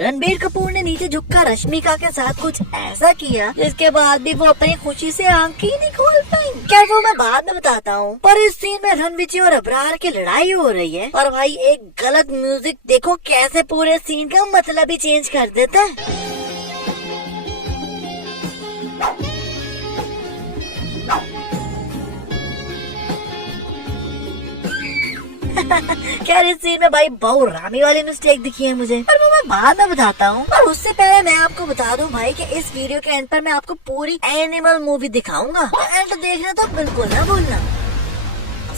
रणबीर कपूर ने नीचे झुककर रश्मिका के साथ कुछ ऐसा किया जिसके बाद भी वो अपनी खुशी से आंखें ही नहीं खोल पाई। क्या वो मैं बाद में बताता हूँ। पर इस सीन में रणविजय और अबरार की लड़ाई हो रही है और भाई एक गलत म्यूजिक देखो कैसे पूरे सीन का मतलब ही चेंज कर देता है। क्या इस सीन में भाई बहु रामी वाली मिस्टेक दिखी है मुझे, पर वो मैं बाद में बताता हूँ। और उससे पहले मैं आपको बता दूं भाई कि इस वीडियो के एंड पर मैं आपको पूरी एनिमल मूवी दिखाऊंगा, तो एंड देखना तो बिल्कुल ना भूलना।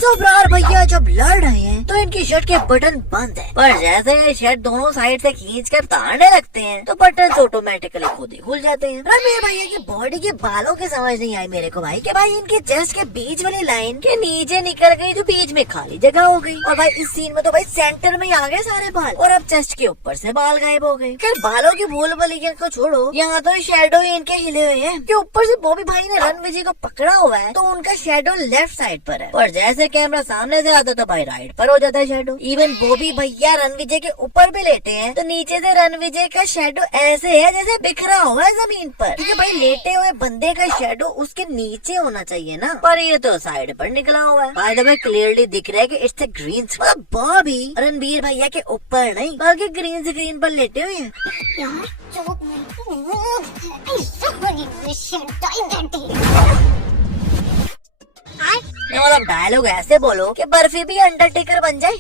अबरार भैया जब लड़ रहे हैं तो इनकी शर्ट के बटन बंद है, पर जैसे ये शर्ट दोनों साइड से खींचकर तारने लगते हैं तो बटन ऑटोमेटिकली खुद ही खुल जाते हैं। रणबीर भैया की बॉडी के बालों की समझ नहीं आई मेरे को भाई कि भाई इनके चेस्ट के बीच वाली लाइन के नीचे निकल गई तो बीच में खाली जगह हो गई। और भाई इस सीन में तो भाई सेंटर में ही आ गए सारे बाल और अब चेस्ट के ऊपर से बाल गायब हो गए। खैर बालों की भूल भुलैया को छोड़ो, यहाँ तो शेडो ही इनके हिले हुए हैं कि ऊपर से बॉबी भाई ने रणविजय को पकड़ा हुआ है तो उनका शेडो लेफ्ट साइड पर है, और जैसे कैमरा सामने से आता तो भाई राइट पर हो जाता है शेडो। इवन बॉबी भैया रणविजय के ऊपर भी लेटे हैं तो नीचे से रणविजय का शेडो ऐसे है जैसे बिखरा हुआ है जमीन पर, क्योंकि भाई लेटे हुए बंदे का शेडो उसके नीचे होना चाहिए ना, पर ये तो साइड पर निकला हुआ है। बाय द वे क्लियरली दिख रहा है कि इट्स अ ग्रीन, मतलब बॉबी रणबीर भैया के ऊपर नहीं बल्कि ग्रीन स्क्रीन पर लेटे हुए हैं। मतलब डायलॉग ऐसे बोलो कि बर्फी भी अंडरटेकर बन जाए।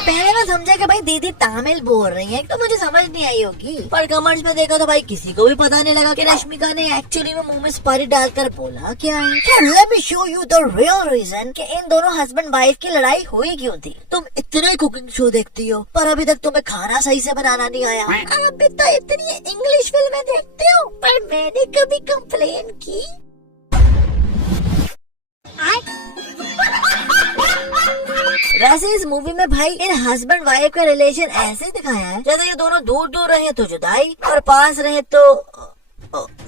पहले मैं समझा कि भाई दीदी तमिल बोल रही है तो मुझे समझ नहीं आई होगी, पर कमेंट्स में देखा तो भाई किसी को भी पता नहीं लगा कि रश्मिका ने एक्चुअली में मुंह में स्पाइरी डालकर बोला क्या है। Let me show you the real reason कि इन दोनों हस्बैंड वाइफ की लड़ाई हुई क्यों थी। तुम इतना कुकिंग शो देखती हो पर अभी तक तुम्हें खाना सही से बनाना नहीं आया। अभी तो इतनी इंग्लिश फिल्में देखते हो पर मैंने कभी कंप्लेन की। वैसे इस मूवी में भाई इन हस्बैंड वाइफ का रिलेशन ऐसे दिखाया है जैसे ये दोनों दूर दूर रहे तो जुदाई और पास रहे तो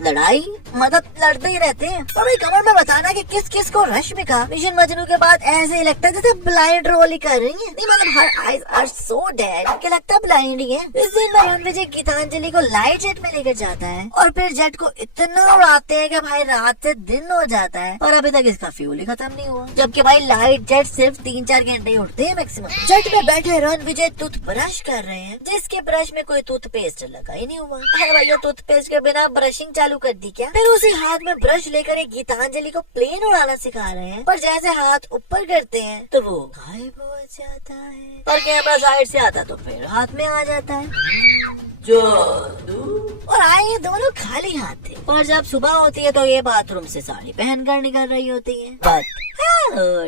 लड़ाई, मतलब लड़ते ही रहते हैं। और भाई कमेंट में बताना कि किस किस को रश्मिका मिशन मजनू के बाद ऐसे ही लगता है जैसे ब्लाइंड रोल ही कर रही है। नहीं मतलब her eyes are so dead कि लगता है ब्लाइंड ही है। इस दिन में रणविजय गीतांजलि को लाइट जेट में लेकर जाता है और फिर जेट को इतना उड़ाते हैं कि भाई रात से दिन हो जाता है और अभी तक इसका फ्यूल ही खत्म नहीं हुआ, जबकि भाई लाइट जेट सिर्फ 3-4 घंटे ही उड़ते हैं मैक्सिमम। जेट में बैठे रणविजय टूथ ब्रश कर रहे हैं जिसके ब्रश में कोई टूथपेस्ट लगा ही नहीं हुआ। अरे भैया टूथपेस्ट के बिना ब्रशिंग चालू कर दी क्या। फिर उसी हाथ में ब्रश लेकर एक गीतांजलि को प्लेन उड़ाना सिखा रहे हैं, पर जैसे हाथ ऊपर करते हैं तो वो गायब हो जाता है, पर कैमरा साइड से आता तो फिर हाथ में आ जाता है। और आए ये दोनों खाली हाथ थे, और जब सुबह होती है तो ये बाथरूम से साड़ी पहनकर निकल रही होती है। बट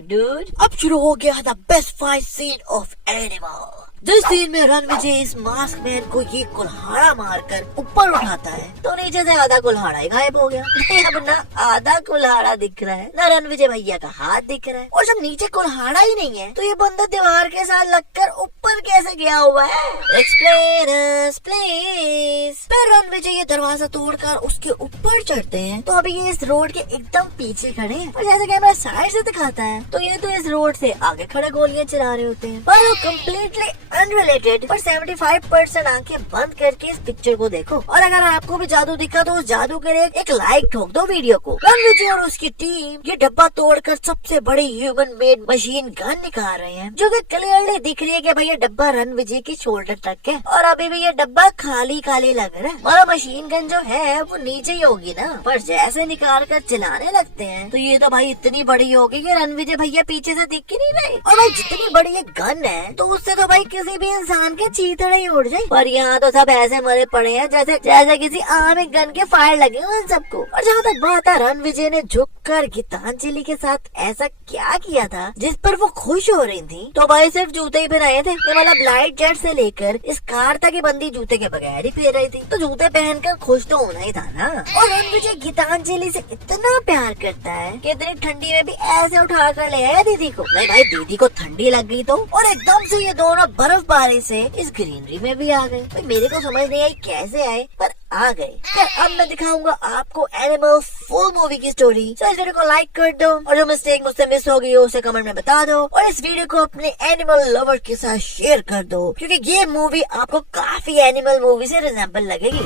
डूड अब शुरू हो गया the best fight scene of Animal. जिस सीन में रणविजय इस मास्क मैन को ये कुल्हाड़ा मारकर ऊपर उठाता है तो नीचे से आधा कुल्हाड़ा ही गायब हो गया। नहीं अब ना आधा कुल्हाड़ा दिख रहा है ना रणविजय भैया का हाथ दिख रहा है, और जब नीचे कुल्हाड़ा ही नहीं है तो ये बंदा दीवार के साथ लगकर ऊपर कैसे गया हुआ है। Explain us please. फिर रणविजय ये दरवाजा तोड़कर उसके ऊपर चढ़ते हैं तो अभी ये इस रोड के एकदम पीछे खड़े हैं, और जैसे कैमरा साइड से दिखाता है तो ये तो इस रोड से आगे खड़े गोलियां चला रहे होते हैं, पर वो कम्प्लीटली अनरिलेटेड। पर 75% आंखें बंद करके इस पिक्चर को देखो, और अगर आपको भी जादू दिखा तो उस जादू के लिए एक लाइक ठोक दो वीडियो को। रणविजय और उसकी टीम ये डब्बा तोड़कर सबसे बड़ी ह्यूमन मेड मशीन गन निकाल रहे हैं, जो कि क्लियरली दिख रही है कि भाई ये डब्बा रणविजय की शोल्डर तक है, और अभी भी ये डब्बा खाली खाली लग रहा है। और मशीन गन जो है वो नीचे ही होगी ना, पर जैसे निकाल कर चलाने लगते हैं तो ये तो भाई इतनी बड़ी होगी कि रणविजय भैया पीछे से दिख ही नहीं रहे। और भाई जितनी बड़ी ये गन है तो उससे तो भाई किसी भी इंसान के चीथड़े ही उड़ जाए, पर यहाँ तो सब ऐसे मरे पड़े हैं जैसे जैसे किसी आम एक गन के फायर लगे हो उन सबको। और जहाँ तक बात है रणविजय ने झुककर गीतांजलि के साथ ऐसा क्या किया था जिस पर वो खुश हो रही थी, तो भाई सिर्फ जूते ही पहनाए थे। मतलब लाइट जेट से लेकर इस कार तक की बंदी जूते के बगैर ही फेर रही थी, तो जूते पहनकर खुश तो होना ही था ना। और रणविजय गीतांजलि से इतना प्यार करता है कि इतनी ठंडी में भी ऐसे उठा कर ले आया दीदी को। नहीं भाई दीदी को ठंडी लग गई तो, और एकदम से ये दोनों बर्फ बर्फबारी से इस ग्रीनरी में भी आ गए। भाई मेरे को समझ नहीं आई कैसे आए, पर आ गए। अब मैं दिखाऊंगा आपको एनिमल फुल मूवी की स्टोरी। तो इस वीडियो को लाइक कर दो और जो मिस्टेक मुझसे मिस हो गई हो उसे कमेंट में बता दो, और इस वीडियो को अपने एनिमल लवर के साथ शेयर कर दो, क्योंकि ये मूवी आपको काफी एनिमल मूवी से रिजेंबल लगेगी।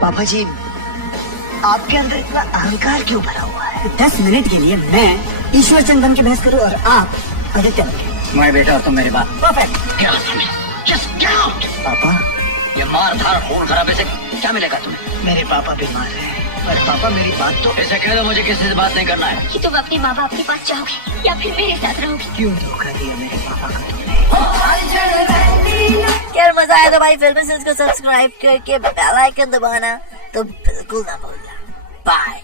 पापा जी, आपके अंदर इतना अहंकार क्यों भरा हुआ है? 10 मिनट के लिए मैं ईश्वर चंदन की बहस करूं और आप आदित्य के। मैं बेटा तुम मेरी बात। परफेक्ट। क्या जस्ट गेट आउट। पापा, ये मार धार खून खराबे से क्या मिलेगा तुम्हें? मेरे पापा बीमार हैं। पर पापा मेरी बात तो। ऐसे कह दो मुझे किसी से बात नहीं करना है। कि तुम अपने माँ बाप के पास जाओगे या फिर मेरे साथ रहोगे। क्यों धोखा दिया मेरे पापा को तुमने? यार मजा आया तो भाई फिल्म को सब्सक्राइब करके बेल आइकन दबाना तो बिल्कुल ना भूलना। बाय।